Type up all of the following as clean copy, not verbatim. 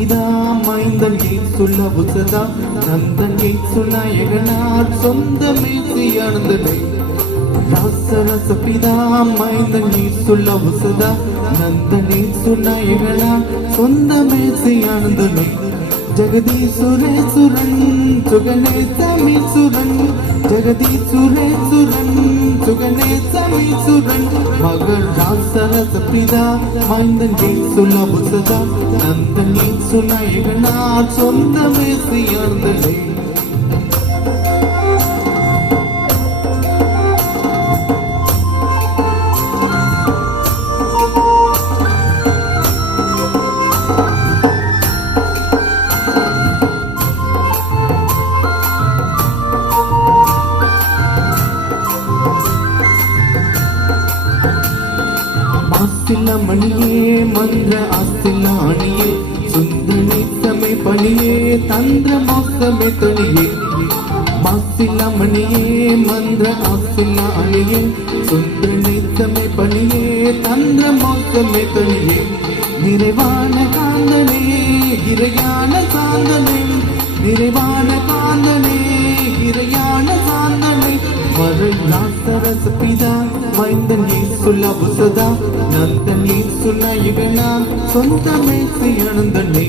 பிதா மைந்தன் இயேசுலவு சதா நந்தன் இயேசு நாயகனார் சொந்த மேசியானந்தனை ராசரச பிதா மைந்தன் இயேசுலவு சதா நந்தன் இயேசு நாயகனார் சொந்த மேசியானந்தனை ஜெகதீசுரேசுரன் சுகநேசமீசுரன் ஜெகதீசுரேசுரன் சுகநேசமீசுரன் மகள் ராசரச பிதா மைந்தன் இயேசுலவு சதா நந்தன் இயேசு நாயகனார் சொந்த மேசியானந்தனை மணியே மன்ற அசிலானியே சுந்தனி சமை பணியே தந்திர மோசமே தனியே மணியே மன்ற அசிலானியே சுந்தனி சமை பணியே தந்திர மோசமே தனியே நிறைவான காந்தனே இறையான சாந்தனே நிறைவான காந்தனே இறையான சாந்தனே மறை ராசரச பிதா மைந்தன் இயேசுலவு சதா நந்தன் இயேசு நாயகனார் சொந்த மேசியானந்தனே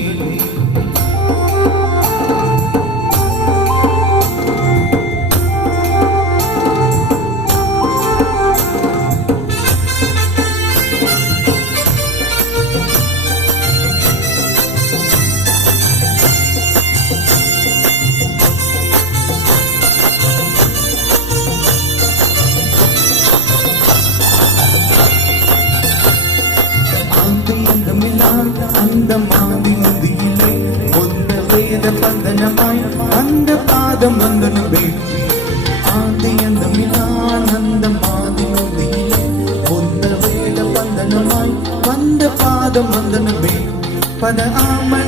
அந்த மாதி நதியிலே கொண்ட வேத பந்தனமாய் அந்த பாதம் வந்தனவே ஆதி அந்த மிலான் அந்த மாதி நதியிலே கொண்ட வேத பந்தனமாய் வந்த பாதம் வந்தனவே பத ஆம